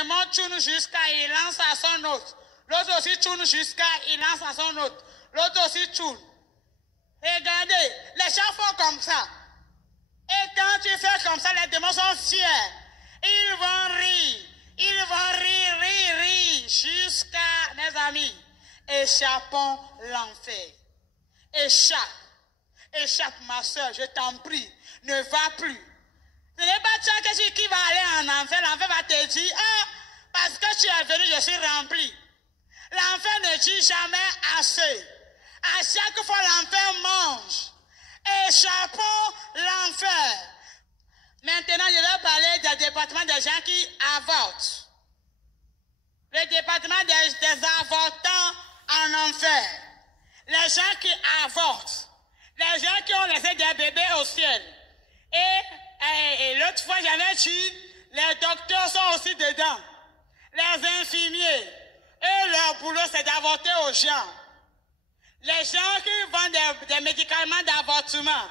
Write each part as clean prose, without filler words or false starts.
démon tourne jusqu'à il lance à son autre. L'autre aussi tourne jusqu'à il lance à son autre. L'autre aussi tourne. Regardez, les gens font comme ça. Et quand tu fais comme ça, les démons sont fiers. Ils vont rire. Ils vont rire, jusqu'à, mes amis, échappons l'enfer. Échappe, ma soeur, je t'en prie, ne va plus. Ce n'est pas toi qui va aller en enfer. L'enfer va te dire, ah, parce que tu es venu, je suis rempli. L'enfer ne dit jamais assez. À chaque fois, l'enfer mange. Échappons l'enfer. Maintenant, je vais parler du département des gens qui avortent. Le département des avortants en enfer. Les gens qui avortent. Les gens qui ont laissé des bébés au ciel. Et l'autre fois, j'avais dit, les docteurs sont aussi dedans. Les infirmiers. Et leur boulot, c'est d'avorter aux gens. Les gens qui vendent des médicaments d'avortement.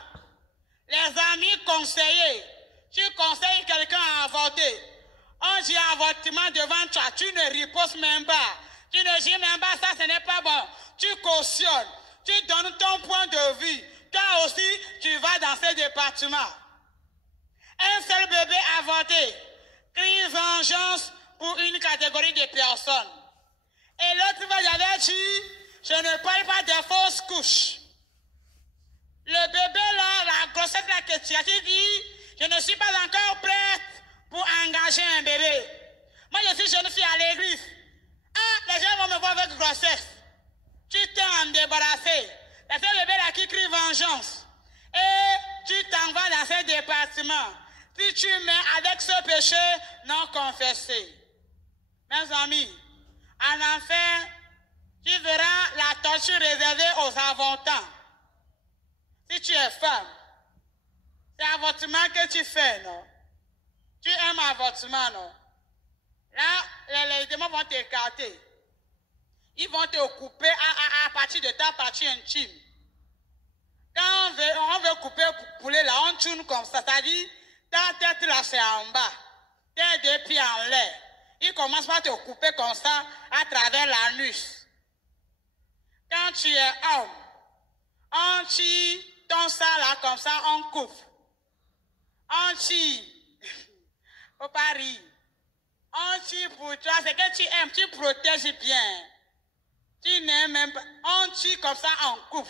Les amis conseillers. Tu conseilles quelqu'un à avorter. On dit avortement devant toi. Tu ne riposes même pas. Tu ne dis même pas ça, ce n'est pas bon. Tu cautionnes. Tu donnes ton point de vue. Toi aussi, tu vas dans ce département. Un seul bébé avorté crie vengeance pour une catégorie de personnes. Et l'autre fois, j'avais dit, je ne parle pas des fausses couches. Le bébé là, la grossesse là que tu as dit, je ne suis pas encore prête pour engager un bébé. Moi, je suis jeune fille à l'église. Ah, les gens vont me voir avec grossesse. Tu t'es en débarrassé. C'est ce bébé là qui crie vengeance. Et tu t'en vas dans ce département. Si tu mets avec ce péché non confessé. Mes amis, en enfer, tu verras la torture réservée aux avortants. Si tu es femme, c'est avortement que tu fais, non? Tu aimes avortement, non? Là, les démons vont t'écarter. Ils vont te couper à partir de ta partie intime. Quand on veut couper le poulet, là, on tourne comme ça. C'est-à-dire, ta tête là, c'est en bas. Tes deux pieds en l'air. Ils commencent par te couper comme ça à travers l'anus. Quand tu es homme, on tire ton sang là, comme ça, on coupe. On tire. Faut pas rire. On tire pour toi, c'est que tu aimes, tu protèges bien. Tu n'aimes même pas. On tire comme ça, on coupe.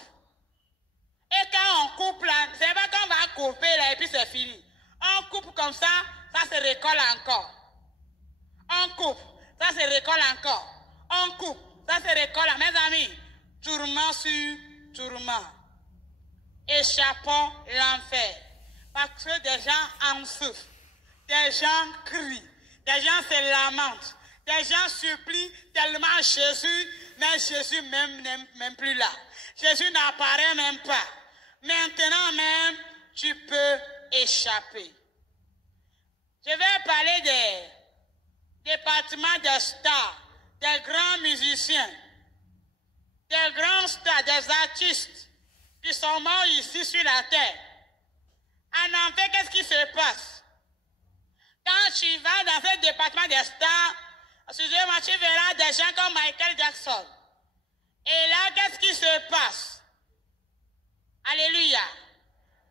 Et quand on coupe là, c'est pas qu'on va couper là et puis c'est fini. On coupe comme ça, ça se recolle encore. On coupe, ça se recolle encore. On coupe, ça se recolle. Mes amis, tourment sur tourment. Échappons l'enfer. Parce que des gens en souffrent. Des gens crient. Des gens se lamentent. Des gens supplient tellement Jésus, mais Jésus même plus là. Jésus n'apparaît même pas. Maintenant même, tu peux échapper. Je vais parler des départements des stars, des grands musiciens, des grands stars, des artistes qui sont morts ici sur la terre. En enfer, qu'est-ce qui se passe? Quand tu vas dans ce département des stars, excusez-moi, tu verras des gens comme Michael Jackson. Et là, qu'est-ce qui se passe? Alléluia.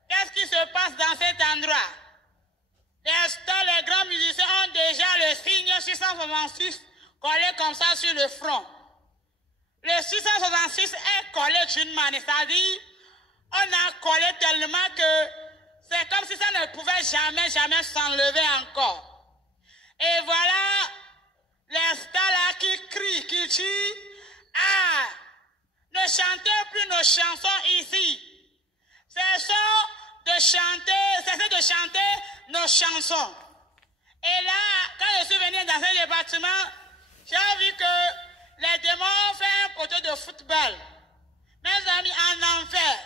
Qu'est-ce qui se passe dans cet endroit? Les stars, les grands musiciens ont déjà le signe 666 collé comme ça sur le front. Le 666 est collé d'une manière, c'est-à-dire, on a collé tellement que c'est comme si ça ne pouvait jamais s'enlever encore. Et voilà les stars là qui crient, qui disent, ah, ne chantez plus nos chansons ici. Cessez de chanter nos chansons. Et là, quand je suis venu dans ce département, j'ai vu que les démons ont fait un poteau de football. Mes amis, en enfer,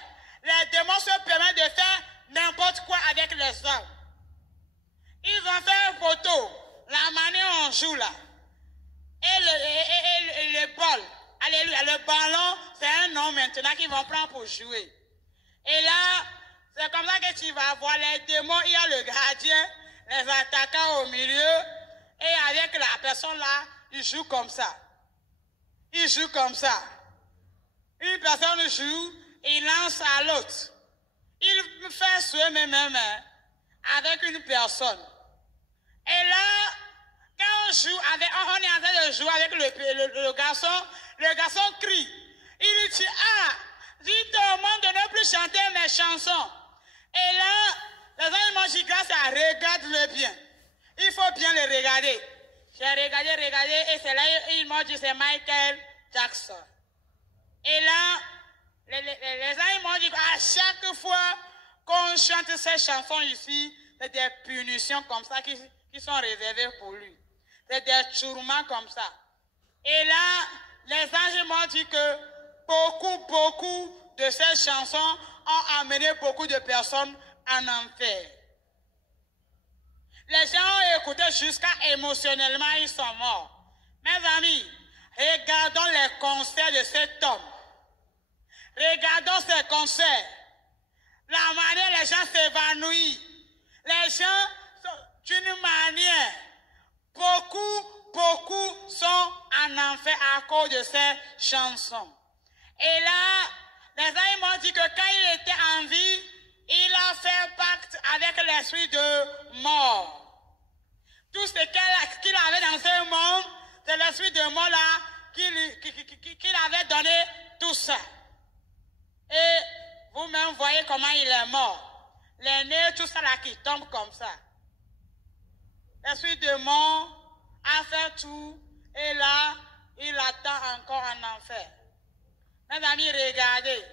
les démons se permettent de faire n'importe quoi avec les hommes. Ils ont fait un poteau, la manière on joue là. Et le bol, alléluia, le ballon, c'est un nom maintenant qu'ils vont prendre pour jouer. Et là, c'est comme ça que tu vas voir les démons, il y a le gardien, les attaquants au milieu, et avec la personnes-là, ils jouent comme ça. Ils jouent comme ça. Une personne joue, il lance à l'autre. Il fait ce même avec une personne. Et là, quand on joue avec, on est en train de jouer avec le garçon crie. Il dit, ah, dites au monde de ne plus chanter mes chansons. Et là, les gens m'ont dit, grâce à regarde-le bien. Il faut bien le regarder. J'ai regardé, et c'est là, ils m'ont dit, c'est Michael Jackson. Et là, les gens m'ont dit, à chaque fois qu'on chante ces chansons ici, c'est des punitions comme ça qui sont réservées pour lui. C'est des tourments comme ça. Et là, les anges m'ont dit que beaucoup de ces chansons ont amené beaucoup de personnes en enfer. Les gens ont écouté jusqu'à émotionnellement, ils sont morts. Mes amis, regardons les concerts de cet homme. Regardons ces concerts. La manière les gens s'évanouissent. Les gens, d'une manière, beaucoup sont en enfer à cause de ces chansons. Et là, les gens m'ont dit que quand il était en vie, il a fait pacte avec l'esprit de mort. Tout ce qu'il avait dans ce monde, c'est l'esprit de mort là qu'il avait donné tout ça. Et vous-même voyez comment il est mort. Les nez, tout ça là qui tombe comme ça. L'esprit de mort a fait tout et là, il attend encore en enfer. Mes amis, regardez.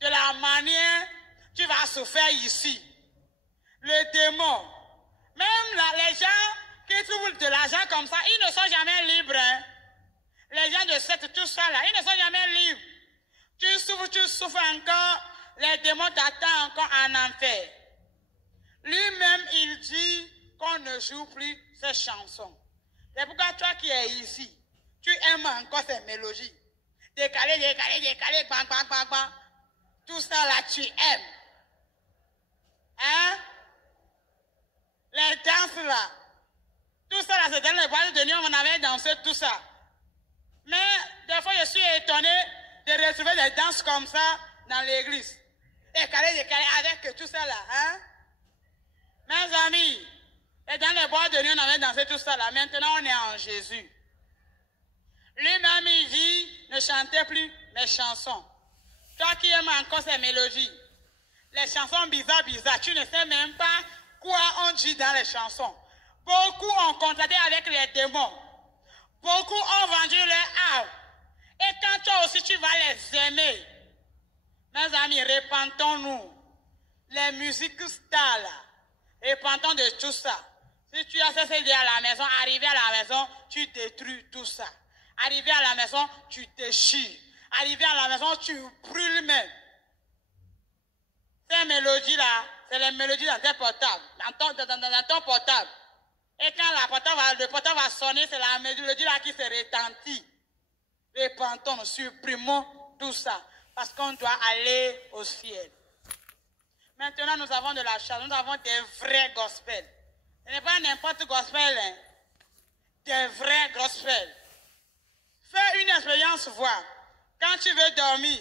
De la manière tu vas souffrir ici. Le démon. Même là, les gens qui trouvent de l'argent comme ça, ils ne sont jamais libres. Hein? Les gens de cette tout ça là, ils ne sont jamais libres. Tu souffres encore, les démons t'attendent encore en enfer. Lui-même, il dit qu'on ne joue plus ces chansons. C'est pourquoi toi qui es ici, tu aimes encore ces mélodies. Décalé, bang, bang, bang, bang. Tout ça là, tu aimes. Hein? Les danses là. Tout ça là, c'est dans les boîtes de nuit, on avait dansé tout ça. Mais des fois, je suis étonné de retrouver des danses comme ça dans l'église. Décalé, avec tout ça là. Hein? Mes amis, et dans les boîtes de nuit, on avait dansé tout ça là. Maintenant, on est en Jésus. Lui-même, il dit, ne chantez plus mes chansons. Toi qui aimes encore ces mélodies, les chansons bizarres, tu ne sais même pas quoi on dit dans les chansons. Beaucoup ont contracté avec les démons. Beaucoup ont vendu leur âme. Et quand toi aussi tu vas les aimer, mes amis, repentons-nous. Les musiques stars là, repentons de tout ça. Si tu as cessé à la maison, arrivé à la maison, tu détruis tout ça. Arrivé à la maison, tu déchires. Arrivé à la maison, tu brûles même. Ces mélodies-là, c'est les mélodies dans tes portables, dans ton portable. Et quand le portable va sonner, c'est la mélodie-là qui se retentit. Repentons, supprimons tout ça, parce qu'on doit aller au ciel. Maintenant, nous avons de la chance, nous avons des vrais gospels. Ce n'est pas n'importe gospel, hein. Des vrais gospels. Fais une expérience, voir. Quand tu veux dormir,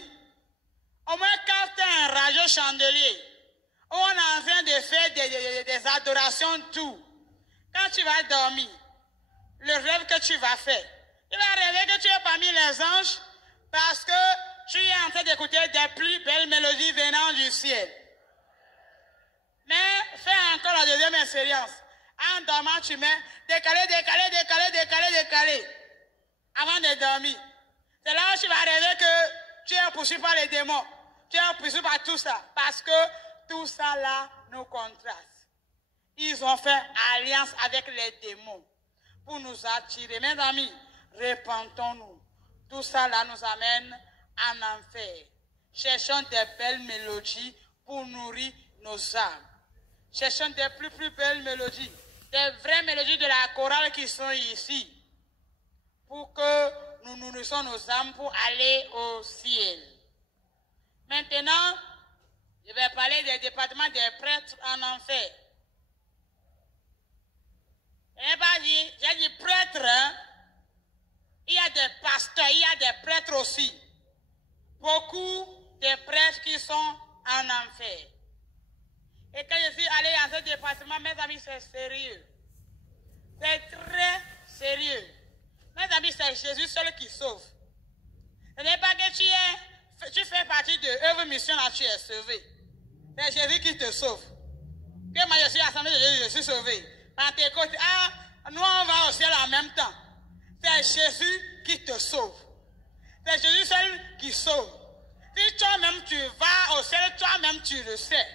au moins quand tu as un radieux chandelier, où on est en train de faire des adorations, tout. Quand tu vas dormir, le rêve que tu vas faire, tu vas rêver que tu es parmi les anges parce que tu es en train d'écouter des plus belles mélodies venant du ciel. Mais fais encore la deuxième expérience. En dormant, tu mets décalé. Avant de dormir. C'est là où tu vas rêver que tu es poursuivi par les démons. Tu es poursuivi par tout ça. Parce que tout ça là nous contraste. Ils ont fait alliance avec les démons pour nous attirer. Mes amis, repentons-nous. Tout ça là nous amène en enfer. Cherchons des belles mélodies pour nourrir nos âmes. Cherchons des plus belles mélodies. Des vraies mélodies de la chorale qui sont ici. Pour que nous nourrissons nos âmes pour aller au ciel. Maintenant, je vais parler des départements des prêtres en enfer. J'ai dit prêtres prêtres, hein. Il y a des pasteurs, il y a des prêtres aussi. Beaucoup de prêtres qui sont en enfer. Et quand je suis allé dans ce département, mes amis, c'est sérieux. C'est très sérieux. Mes amis, c'est Jésus seul qui sauve. Ce n'est pas que tu fais partie de œuvre mission là, tu es sauvé. C'est Jésus qui te sauve. Que moi je suis assemblée de Jésus, je suis sauvé. Pentecôte, nous on va au ciel en même temps. C'est Jésus qui te sauve. C'est Jésus seul qui sauve. Si toi-même tu vas au ciel, toi-même tu le sais.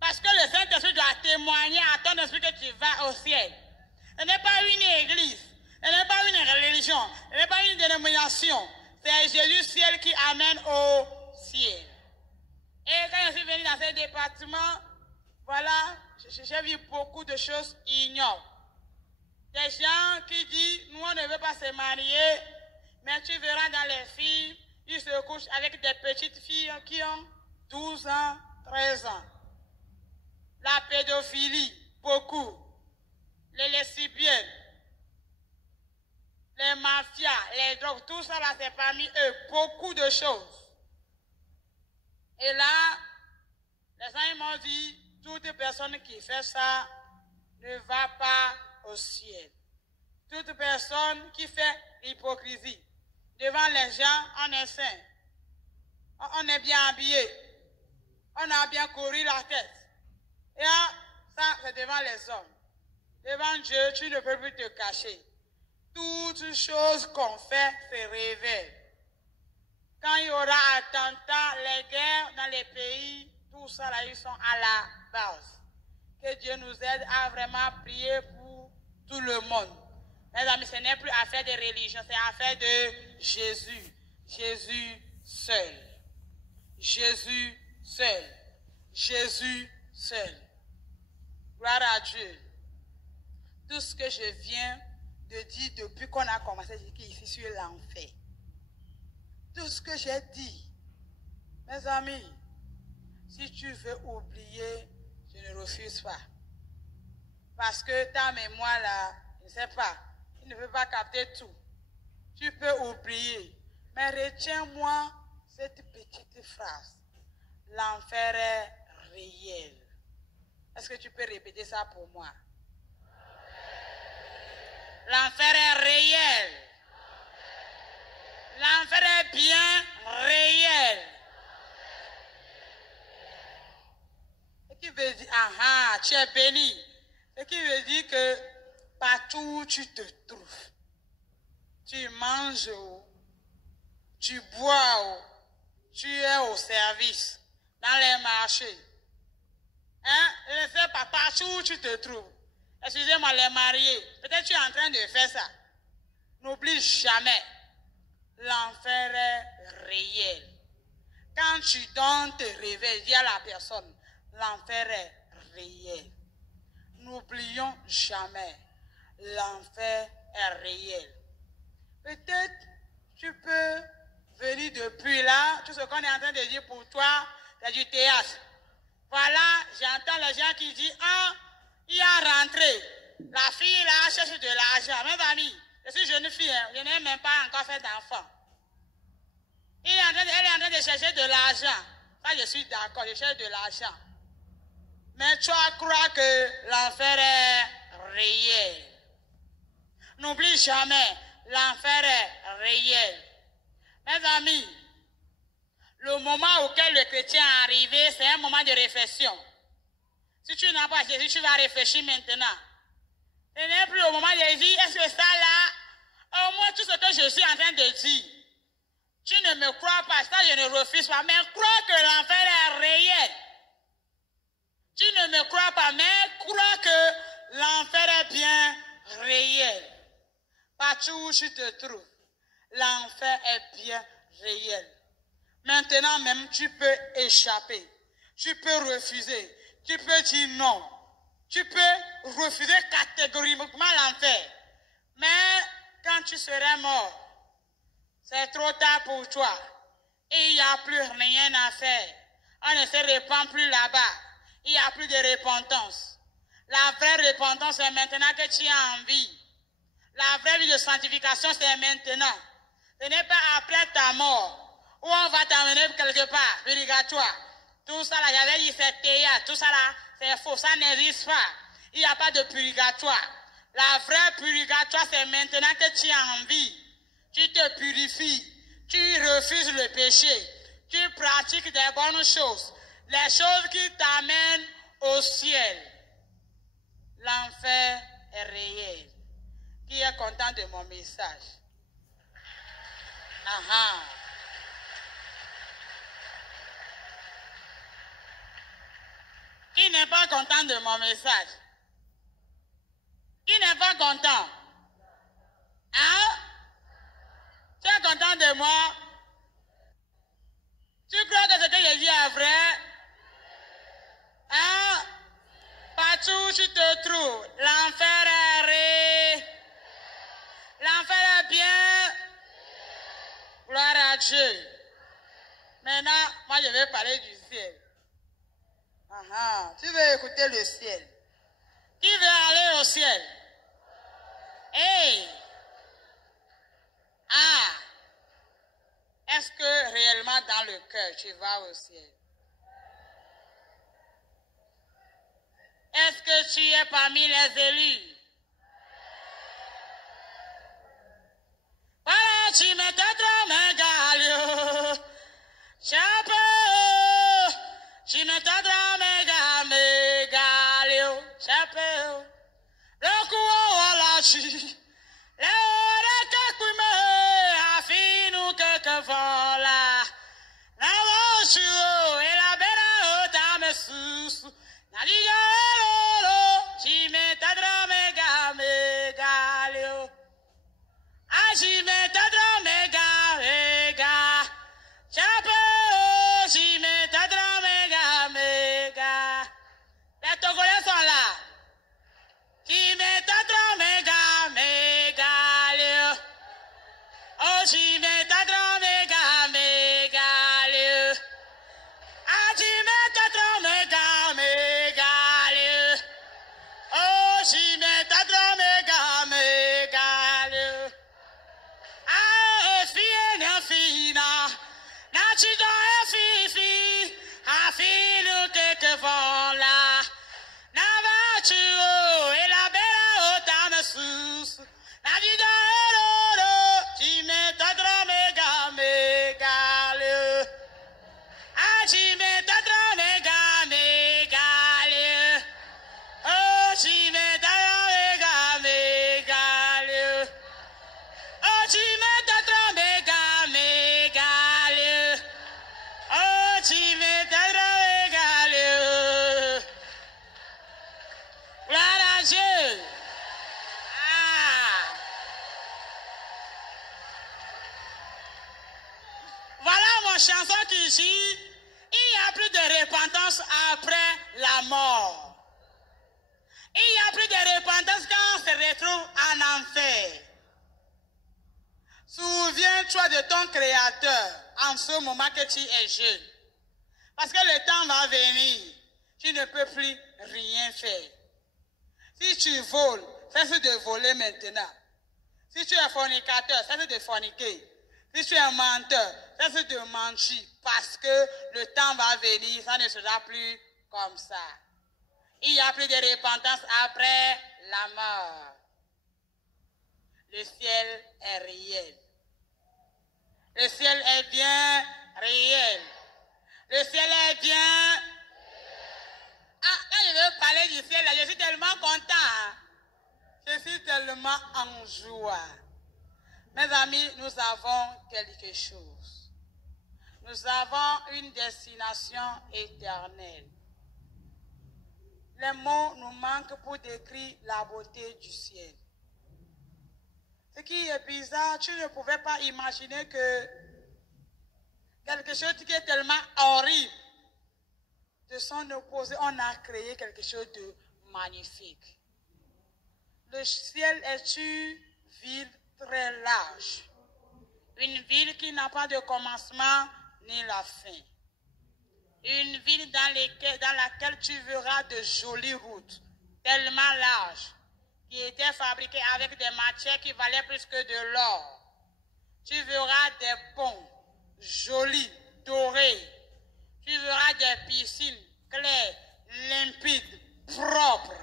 Parce que le Saint-Esprit doit témoigner à ton esprit que tu vas au ciel. Ce n'est pas une église, ce n'est pas une religion, ce n'est pas une dénomination. C'est Jésus ciel qui amène au ciel. Et quand je suis venu dans ce département, voilà, j'ai vu beaucoup de choses ignobles. Des gens qui disent, nous on ne veut pas se marier, mais tu verras dans les filles, ils se couchent avec des petites filles qui ont 12 ans, 13 ans. La pédophilie, beaucoup. Les lesbiennes, les mafias, les drogues, tout ça là, c'est parmi eux, beaucoup de choses. Et là, les gens m'ont dit, toute personne qui fait ça ne va pas au ciel. Toute personne qui fait l'hypocrisie, devant les gens, on est saint. On est bien habillé. On a bien couru la tête. Et là, ça, c'est devant les hommes. Devant Dieu, tu ne peux plus te cacher. Toutes choses qu'on fait se révèlent. Quand il y aura attentat, les guerres dans les pays, tout ça là, ils sont à la base. Que Dieu nous aide à vraiment prier pour tout le monde. Mes amis, ce n'est plus affaire de religion, c'est affaire de Jésus. Jésus seul. Jésus seul. Jésus seul. Gloire à Dieu. Tout ce que je viens de dire depuis qu'on a commencé, c'est qu'ici sur l'enfer. Tout ce que j'ai dit, mes amis, si tu veux oublier, je ne refuse pas. Parce que ta mémoire là, je ne sais pas, tu ne peux pas capter tout. Tu peux oublier. Mais retiens-moi cette petite phrase. L'enfer est réel. Est-ce que tu peux répéter ça pour moi? L'enfer est réel. L'enfer est bien réel. Ce qui veut dire, tu es béni. Ce qui veut dire que partout où tu te trouves, tu manges, tu bois, tu es au service, dans les marchés. Hein? Je ne sais pas, partout où tu te trouves. Excusez-moi, les mariés, peut-être tu es en train de faire ça. N'oublie jamais, l'enfer est réel. Quand tu donnes tes réveils, dis à la personne, l'enfer est réel. N'oublions jamais, l'enfer est réel. Peut-être tu peux venir depuis là, tout ce qu'on est en train de dire pour toi, c'est du théâtre. Voilà, j'entends les gens qui disent, il y a rentré. La fille là cherche de l'argent. Mes amis, je suis jeune fille, hein, je n'ai même pas encore fait d'enfant. Elle est en train de chercher de l'argent. Ça, je suis d'accord, je cherche de l'argent. Mais tu crois que l'enfer est réel. N'oublie jamais, l'enfer est réel. Mes amis, le moment auquel le chrétien est arrivé, c'est un moment de réflexion. Si tu n'as pas Jésus, tu vas réfléchir maintenant. Ce n'est plus au moment de dire, est-ce que ça là, au moins tout ce que je suis en train de dire, tu ne me crois pas, ça je ne refuse pas, mais crois que l'enfer est réel. Tu ne me crois pas, mais crois que l'enfer est bien réel. Partout où tu te trouves, l'enfer est bien réel. Maintenant même, tu peux échapper. Tu peux refuser. Tu peux dire non. Tu peux refuser catégoriquement l'enfer. Mais quand tu serais mort, c'est trop tard pour toi. Et il n'y a plus rien à faire. On ne se répand plus là-bas. Il n'y a plus de repentance. La vraie repentance, c'est maintenant que tu as envie. La vraie vie de sanctification, c'est maintenant. Ce n'est pas après ta mort, où on va t'amener quelque part, purgatoire. Tout ça là, j'avais dit c'est théâtre, tout ça là, c'est faux, ça n'existe pas. Il n'y a pas de purgatoire. La vraie purgatoire, c'est maintenant que tu as envie. Tu te purifies, tu refuses le péché, tu pratiques des bonnes choses, les choses qui t'amènent au ciel. L'enfer est réel. Qui est content de mon message? Aha. Qui n'est pas content de mon message? Qui n'est pas content? Hein? Tu es content de moi? Tu crois que ce que je dis est vrai? Hein? Partout où tu te trouves, l'enfer est réel. L'enfer est bien. Gloire à Dieu. Maintenant, moi je vais parler du ciel. Tu veux écouter le ciel? Qui veut aller au ciel? Hey! Ah! Est-ce que réellement dans le cœur tu vas au ciel? Est-ce que tu es parmi les élus? Voilà, tu me t'attends, mégalio. Chapeau, tu me t'attends, mégalio. Chapeau, le coup, voilà, tu. Le rekakume, afinu que voilà. La voiture et la belle dame sous. Nadiga, tu me t'attends, mégalio. Ajimeta mega mega chapeau Jimeta mega mega. Les Togolais sont là. Jimeta mega mega Léo. Oh Jimeta mega mega Léo. Ajimeta mega mega Léo. Oh Jimeta mega mega Léo. Ah, fina, fina, nachida fifi, afino que vola, navachuo e la bella otana sus, navida eroro, ci metadra mega megale, ah ci metadra mega megale, oh ci metadra mega megale. Oh, tu me t'attends, méga, méga, oh, tu me t'attends, méga, gloire à Dieu. Ah. Voilà mon chanson qui dit, il n'y a plus de repentance après la mort. Il n'y a plus de repentance quand on se retrouve en enfer. Souviens-toi de ton Créateur en ce moment que tu es jeune. Parce que le temps va venir, tu ne peux plus rien faire. Si tu voles, cesse de voler maintenant. Si tu es fornicateur, cesse de forniquer. Si tu es un menteur, cesse de mentir. Parce que le temps va venir, ça ne sera plus comme ça. Il n'y a plus de repentance après la mort. Le ciel est réel. Le ciel est bien réel. Le ciel est bien. Ah, là je veux parler du ciel, là, je suis tellement content. Je suis tellement en joie. Mes amis, nous avons quelque chose. Nous avons une destination éternelle. Les mots nous manquent pour décrire la beauté du ciel. Ce qui est bizarre, tu ne pouvais pas imaginer que quelque chose qui est tellement horrible, de son opposé, on a créé quelque chose de magnifique. Le ciel est une ville très large. Une ville qui n'a pas de commencement ni la fin. Une ville dans laquelle tu verras de jolies routes, tellement larges, qui étaient fabriqués avec des matières qui valaient plus que de l'or. Tu verras des ponts jolis, dorés. Tu verras des piscines claires, limpides, propres.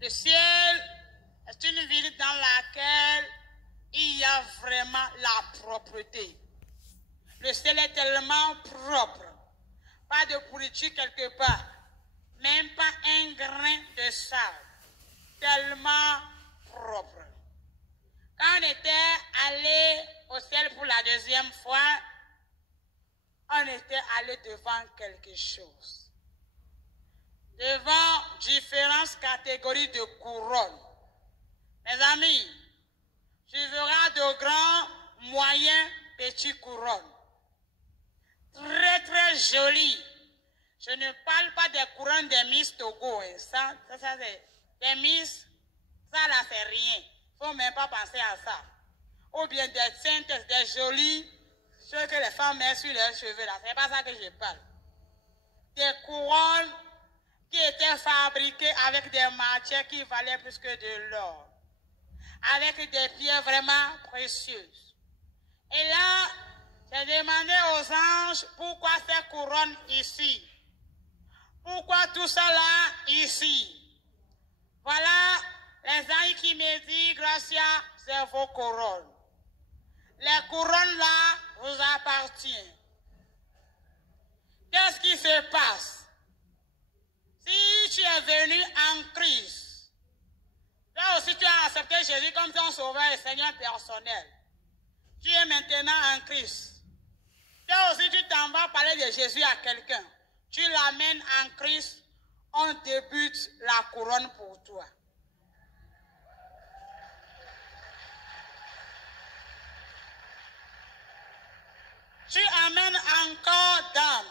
Le ciel est une ville dans laquelle il y a vraiment la propreté. Le ciel est tellement propre. Pas de pourriture quelque part. Même pas un grain de sable. Tellement propre. Quand on était allé au ciel pour la deuxième fois, on était allé devant quelque chose. Devant différentes catégories de couronnes. Mes amis, tu verras de grands, moyens, petits couronnes. Très, très jolies. Je ne parle pas des couronnes des Miss Togo. Hein. Ça c'est des Miss, ça là, c'est rien. Il ne faut même pas penser à ça. Ou bien des saintes, des jolies, ceux que les femmes mettent sur leurs cheveux là. C'est pas ça que je parle. Des couronnes qui étaient fabriquées avec des matières qui valaient plus que de l'or. Avec des pierres vraiment précieuses. Et là, j'ai demandé aux anges pourquoi ces couronnes ici. Pourquoi tout ça là ici. Voilà les anges qui me disent, Gracia, c'est vos couronnes. Les couronnes là vous appartiennent. Qu'est-ce qui se passe? Si tu es venu en Christ, toi aussi tu as accepté Jésus comme ton sauveur et Seigneur personnel. Tu es maintenant en Christ. Toi aussi tu t'en vas parler de Jésus à quelqu'un. Tu l'amènes en Christ, on débute la couronne pour toi. Tu amènes encore d'âme.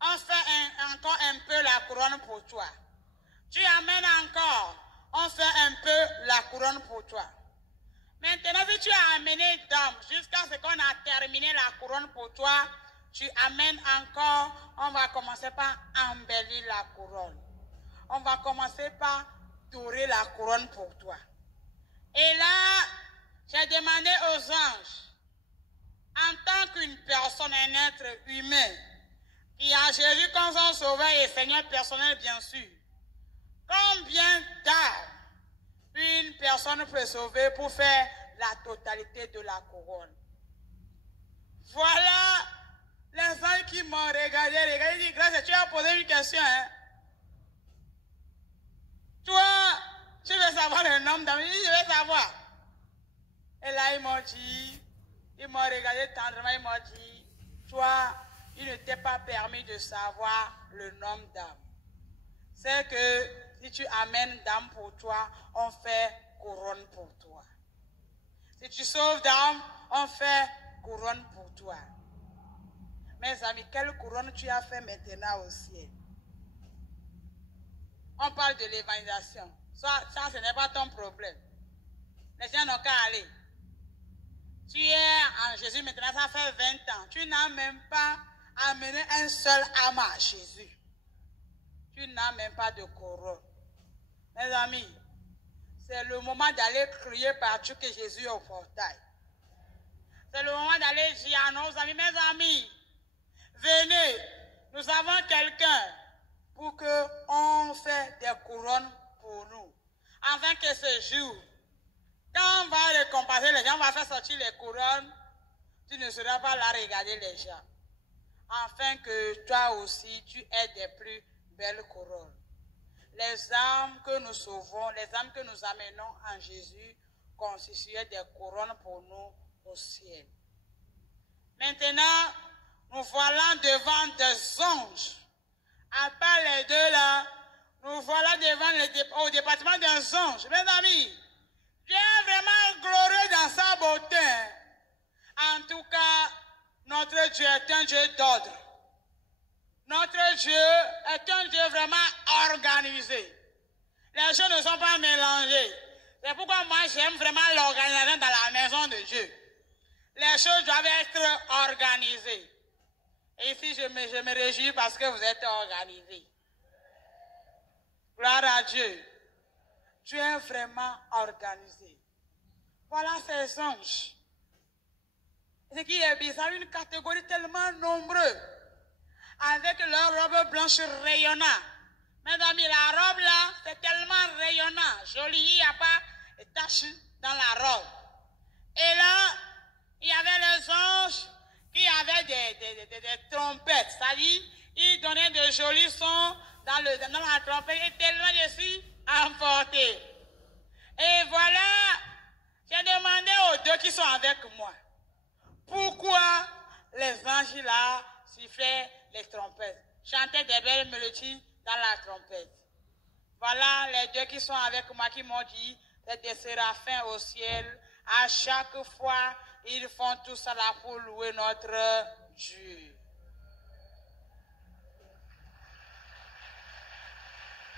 On fait encore un peu la couronne pour toi. Tu amènes encore. On fait un peu la couronne pour toi. Maintenant, si tu as amené d'âme jusqu'à ce qu'on a terminé la couronne pour toi, tu amènes encore. On va commencer par embellir la couronne. On va commencer par dorer la couronne pour toi. Et là, j'ai demandé aux anges, en tant qu'une personne, un être humain, qui a Jésus comme son sauveur et Seigneur personnel, bien sûr, combien d'âmes une personne peut sauver pour faire la totalité de la couronne? Voilà les gens qui m'ont regardé, ils disent, Grâce, tu as posé une question, hein? Toi, tu veux savoir le nom d'âme? Je veux savoir. Et là, ils m'ont dit, ils m'ont regardé tendrement, ils m'ont dit, toi, il ne t'est pas permis de savoir le nom d'âme. C'est que si tu amènes d'âme pour toi, on fait couronne pour toi. Si tu sauves d'âme, on fait couronne pour toi. Mes amis, quelle couronne tu as fait maintenant au ciel? On parle de l'évangélisation. Ça, ce n'est pas ton problème. Les gens n'ont qu'à aller. Tu es en Jésus maintenant, ça fait 20 ans. Tu n'as même pas amené un seul âme à Jésus. Tu n'as même pas de couronne. Mes amis, c'est le moment d'aller crier partout que Jésus est au portail. C'est le moment d'aller dire à nos amis, mes amis, venez, nous avons quelqu'un pour qu'on fasse des couronnes pour nous. Afin que ce jour, quand on va récompenser les gens, on va faire sortir les couronnes, tu ne seras pas là à regarder les gens. Afin que toi aussi, tu aies des plus belles couronnes. Les âmes que nous sauvons, les âmes que nous amenons en Jésus, constituent des couronnes pour nous au ciel. Maintenant, nous voilà devant des anges. À part les deux là, nous voilà devant au département des anges. Mes amis, Dieu est vraiment glorieux dans sa beauté. En tout cas, notre Dieu est un Dieu d'ordre. Notre Dieu est un Dieu vraiment organisé. Les choses ne sont pas mélangées. C'est pourquoi moi j'aime vraiment l'organisation dans la maison de Dieu. Les choses doivent être organisées. Et ici je me réjouis parce que vous êtes organisés. Gloire à Dieu. Dieu est vraiment organisé. Voilà ces anges. Ce qui est bizarre, une catégorie tellement nombreuse, avec leur robe blanche rayonnante. Mes amis, la robe là, c'est tellement rayonnant, joli, il n'y a pas de taches dans la robe. Et là, il y avait les anges qui avaient des trompettes, c'est-à-dire, ils donnaient de jolis sons dans la trompette, et tellement je suis emporté. Et voilà, j'ai demandé aux deux qui sont avec moi, pourquoi les anges là sifflaient les trompettes, chantaient des belles mélodies dans la trompette. Voilà les deux qui sont avec moi qui m'ont dit, c'est des séraphins au ciel. À chaque fois, ils font tout ça là pour louer notre Dieu.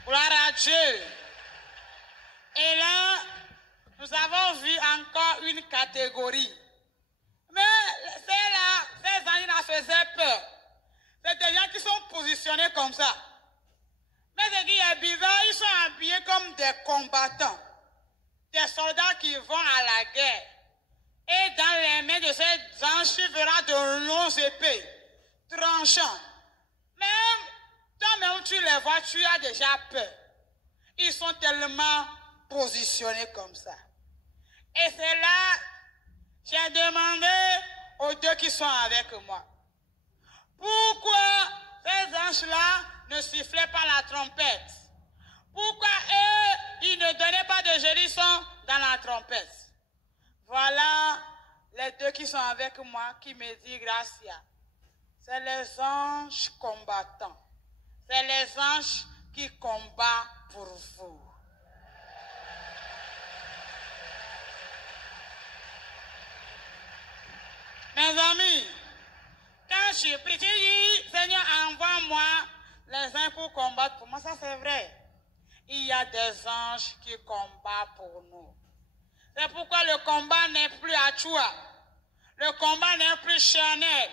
Gloire à Dieu. Et là, nous avons vu encore une catégorie. Mais ces anges-là faisaient peur. C'est des gens qui sont positionnés comme ça. Mais ce qui est bizarre, ils sont habillés comme des combattants. Des soldats qui vont à la guerre. Et dans les mains de ces anges, tu verras de longs épées, tranchants. Même, toi-même, tu les vois, tu as déjà peur. Ils sont tellement positionnés comme ça. Et c'est là, j'ai demandé aux deux qui sont avec moi, pourquoi ces anges-là ne sifflaient pas la trompette? Pourquoi eux, ils ne donnaient pas de jolis sons dans la trompette? Voilà les deux qui sont avec moi qui me disent Gracia. C'est les anges combattants. C'est les anges qui combattent pour vous. Mes amis, quand je prie, je dis, Seigneur, envoie-moi les anges pour combattre pour moi. Ça, c'est vrai. Il y a des anges qui combattent pour nous. C'est pourquoi le combat n'est plus à toi. Le combat n'est plus charnel.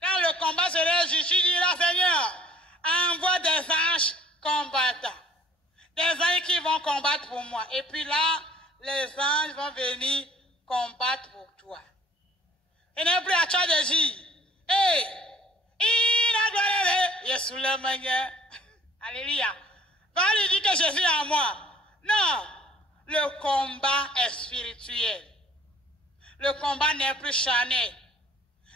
Quand le combat sera juste, tu diras, Seigneur, envoie des anges combattants. Des anges qui vont combattre pour moi. Et puis là, les anges vont venir combattre pour toi. Ce n'est plus à toi de dire, hey, il a gloire, Jésus le Seigneur. Alléluia. Va lui dire que Jésus est en moi. Non, le combat est spirituel. Le combat n'est plus charnel.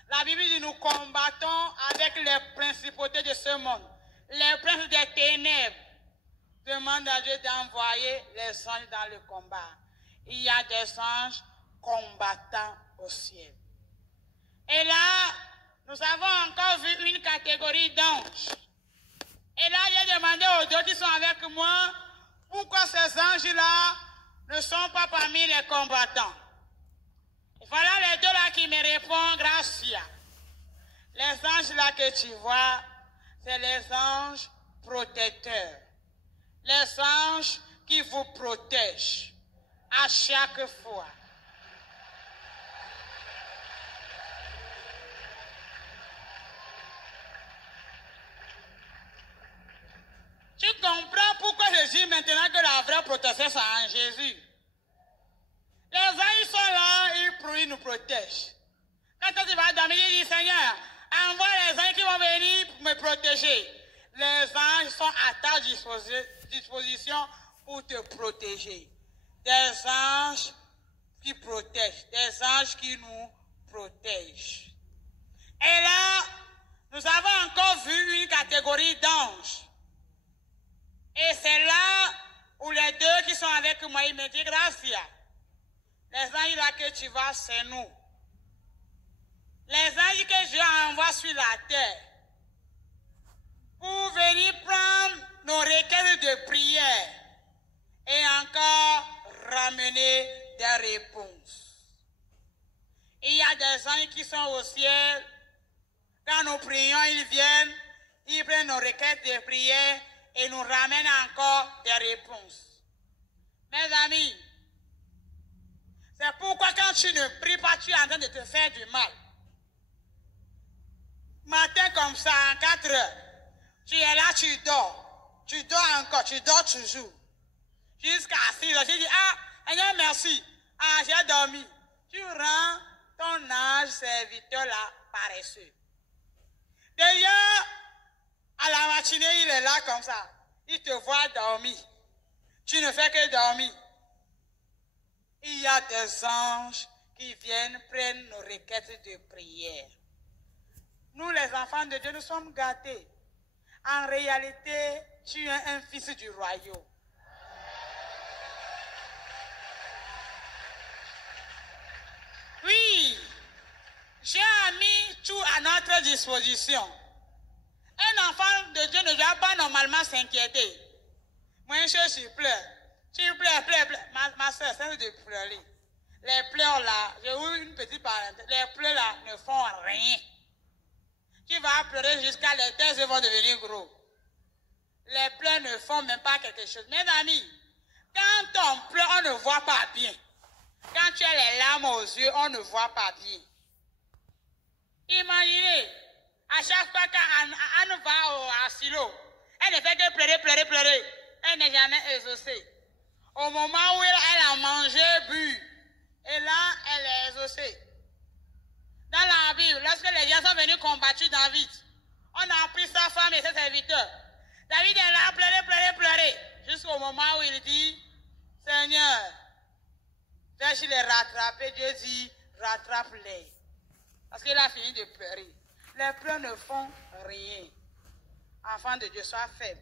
La Bible dit nous combattons avec les principautés de ce monde, les princes des ténèbres. Demande à Dieu d'envoyer les anges dans le combat. Il y a des anges combattants au ciel. Et là, nous avons encore vu une catégorie d'anges. Et là, j'ai demandé aux deux qui sont avec moi, pourquoi ces anges-là ne sont pas parmi les combattants. Et voilà les deux là qui me répondent, Gracia. Les anges là que tu vois, c'est les anges protecteurs. Les anges qui vous protègent à chaque fois. Tu comprends pourquoi je dis maintenant que la vraie protection c'est en Jésus. Les anges ils sont là, ils nous protègent. Quand tu vas dormir, il dit Seigneur, envoie les anges qui vont venir me protéger. Les anges sont à ta disposition pour te protéger. Des anges qui protègent, des anges qui nous protègent. Et là, nous avons encore vu une catégorie d'anges. Et c'est là où les deux qui sont avec moi, ils me disent, Gracia, les anges là que tu vois, c'est nous. Les anges que Dieu envoie sur la terre pour venir prendre nos requêtes de prière et encore ramener des réponses. Il y a des anges qui sont au ciel. Quand nous prions, ils viennent, ils prennent nos requêtes de prière et nous ramènent encore des réponses. Mes amis, c'est pourquoi quand tu ne pries pas, tu es en train de te faire du mal. Matin comme ça, en 4 heures, tu es là, tu dors encore, tu dors toujours. Jusqu'à 6 heures. J'ai dit, ah, Seigneur, merci. Ah, j'ai dormi. Tu rends ton ange serviteur là paresseux. D'ailleurs, à la matinée, il est là comme ça. Il te voit dormir. Tu ne fais que dormir. Il y a des anges qui viennent prendre nos requêtes de prière. Nous, les enfants de Dieu, nous sommes gâtés. En réalité, tu es un fils du royaume. Oui, j'ai mis tout à notre disposition. Un enfant de Dieu ne doit pas normalement s'inquiéter. Moi, je pleure. Tu pleures. Ma soeur, c'est de pleurer. Les pleurs là, j'ai eu une petite parenthèse. Les pleurs là ne font rien. Tu vas pleurer jusqu'à les têtes vont devenir gros. Les pleurs ne font même pas quelque chose. Mes amis, quand on pleure, on ne voit pas bien. Quand tu as les larmes aux yeux, on ne voit pas bien. Imaginez, à chaque fois qu'Anne va au asilo, elle ne fait que pleurer. Elle n'est jamais exaucée. Au moment où elle a mangé, bu, et là, elle est exaucée. Dans la Bible, lorsque les gens sont venus combattre David, on a pris sa femme et ses serviteurs. David est là, pleurer, jusqu'au moment où il dit, Seigneur, vais-je les rattraper? Dieu dit, rattrape-les. Parce qu'il a fini de pleurer. Les pleurs ne font rien. Enfant de Dieu, sois faible.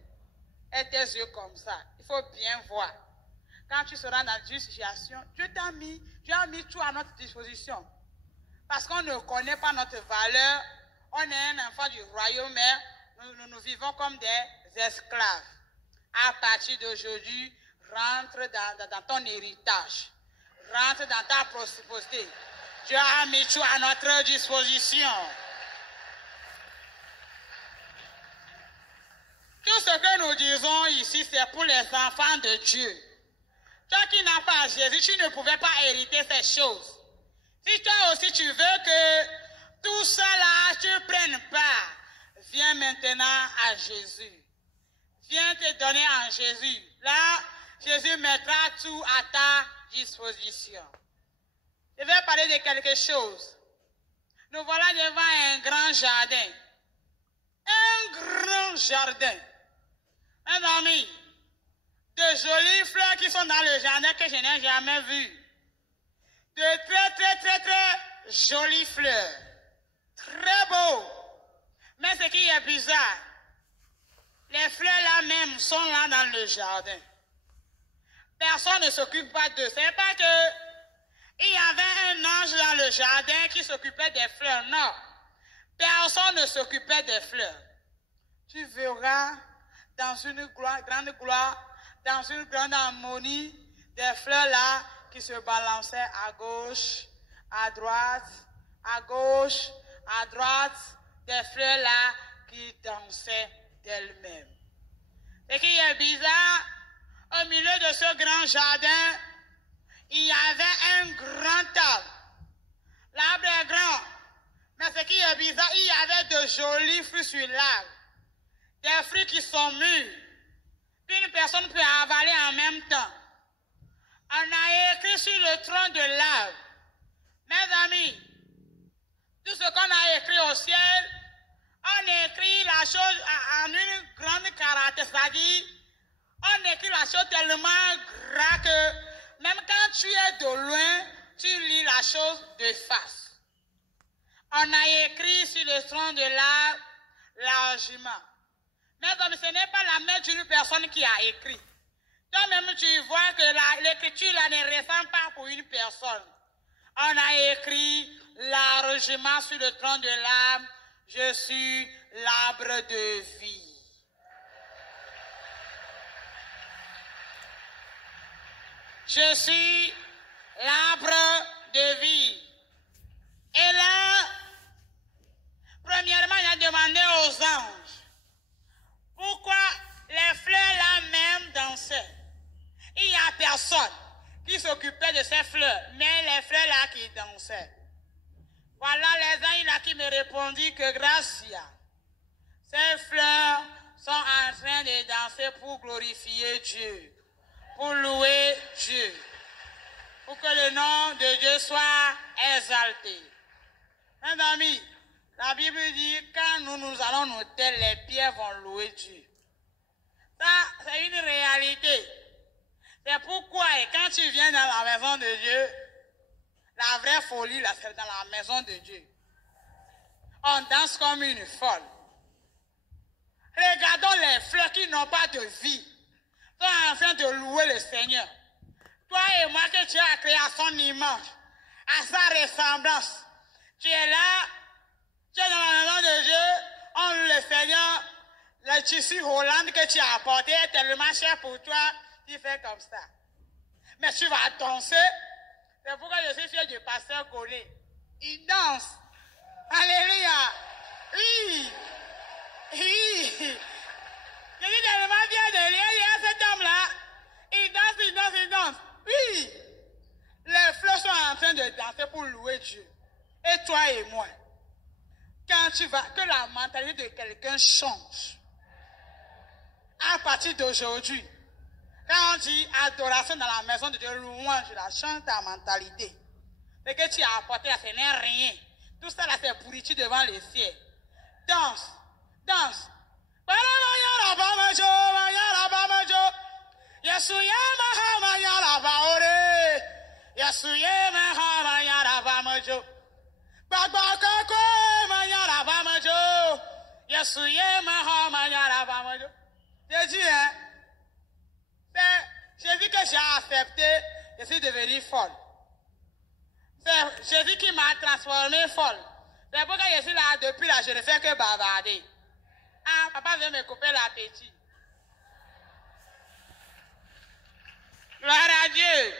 Aie tes yeux comme ça. Il faut bien voir. Quand tu seras dans une situation, Dieu a mis tout à notre disposition. Parce qu'on ne connaît pas notre valeur. On est un enfant du royaume, mais nous vivons comme des esclaves. À partir d'aujourd'hui, rentre dans ton héritage. Rentre dans ta prospérité. Dieu a mis tout à notre disposition. Tout ce que nous disons ici, c'est pour les enfants de Dieu. Toi qui n'as pas Jésus, tu ne pouvais pas hériter ces choses. Si toi aussi tu veux que tout cela, tu prennes part, viens maintenant à Jésus. Viens te donner en Jésus. Là, Jésus mettra tout à ta disposition. Je vais parler de quelque chose. Nous voilà devant un grand jardin. Un grand jardin. Mes amis, de jolies fleurs qui sont dans le jardin que je n'ai jamais vues. De très jolies fleurs. Très beau. Mais ce qui est bizarre, les fleurs là même sont là dans le jardin. Personne ne s'occupe pas d'eux. Ce n'est pas que il y avait un ange dans le jardin qui s'occupait des fleurs. Non. Personne ne s'occupait des fleurs. Tu verras dans une grande gloire, dans une grande harmonie, des fleurs là qui se balançaient à gauche, à droite, à gauche, à droite, des fleurs là qui dansaient d'elles-mêmes. Ce qui est bizarre, au milieu de ce grand jardin, il y avait un grand arbre. L'arbre est grand, mais ce qui est bizarre, il y avait de jolis fruits sur l'arbre. Des fruits qui sont mûrs, qu'une personne peut avaler en même temps. On a écrit sur le tronc de l'arbre. Mes amis, tout ce qu'on a écrit au ciel, on écrit la chose en une grande caractère, c'est-à-dire, on écrit la chose tellement grave que même quand tu es de loin, tu lis la chose de face. On a écrit sur le tronc de l'arbre largement. Mais ce n'est pas la main d'une personne qui a écrit. Toi-même, tu vois que l'écriture là ne ressemble pas pour une personne. On a écrit largement sur le tronc de l'arbre, je suis l'arbre de vie. Je suis l'arbre de vie. Et là, premièrement, il a demandé aux anges, pourquoi les fleurs là même dansaient? Il n'y a personne qui s'occupait de ces fleurs, mais les fleurs là qui dansaient. Voilà les anges là qui me répondit que Gracia, ces fleurs sont en train de danser pour glorifier Dieu. pour louer Dieu, pour que le nom de Dieu soit exalté. Mes amis, la Bible dit, quand nous allons nous taire, les pierres vont louer Dieu. Ça, c'est une réalité. C'est pourquoi, quand tu viens dans la maison de Dieu, la vraie folie, là, c'est dans la maison de Dieu. On danse comme une folle. Regardons les fleurs qui n'ont pas de vie. Sont en train de louer le Seigneur. Toi et moi que tu as créé à son image, à sa ressemblance. Tu es là, tu es dans la maison de Dieu, on loue le Seigneur, le tissu Hollande que tu as apporté est tellement cher pour toi, tu fais comme ça. Mais tu vas danser. C'est pourquoi je suis fier du pasteur Colé. Il danse. Alléluia. Oui. Oui. Je suis tellement fier de lui. Il y a cet homme-là. Il danse, il danse, il danse. Oui. Les fleurs sont en train de danser pour louer Dieu. Et toi et moi. Quand tu vas, que la mentalité de quelqu'un change. À partir d'aujourd'hui. Quand on dit adoration dans la maison de Dieu, louange, la change ta mentalité. Ce que tu as apporté là, ce n'est rien. Tout ça là, c'est pourriture devant le ciel. Danse, danse. J'ai dit, hein? C'est Jésus que j'ai accepté, je suis devenu folle. C'est Jésus qui m'a transformé folle. C'est pourquoi je suis là, depuis là, je ne fais que bavarder. Ah, papa vient me couper l'appétit. Gloire à Dieu.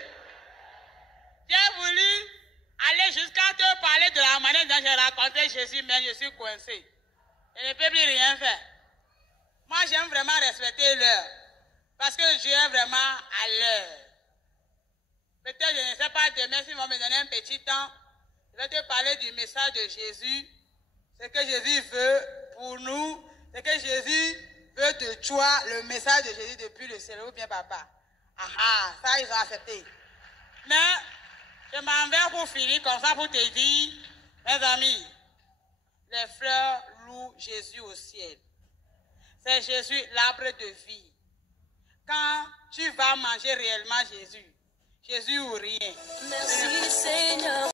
J'ai voulu aller jusqu'à te parler de la manière dont j'ai rencontré Jésus, mais je suis coincé. Je ne peux plus rien faire. Moi, j'aime vraiment respecter l'heure. Parce que Dieu est vraiment à l'heure. Peut-être, je ne sais pas, demain, s'ils vont me donner un petit temps, je vais te parler du message de Jésus. Ce que Jésus veut pour nous, ce que Jésus veut de toi, le message de Jésus depuis le ciel, ou bien papa. Ça, ils ont accepté. Mais, je m'en vais pour finir comme ça, pour te dire, mes amis, les fleurs louent Jésus au ciel. C'est Jésus, l'arbre de vie. Quand tu vas manger réellement Jésus, Jésus ou rien. Merci Seigneur.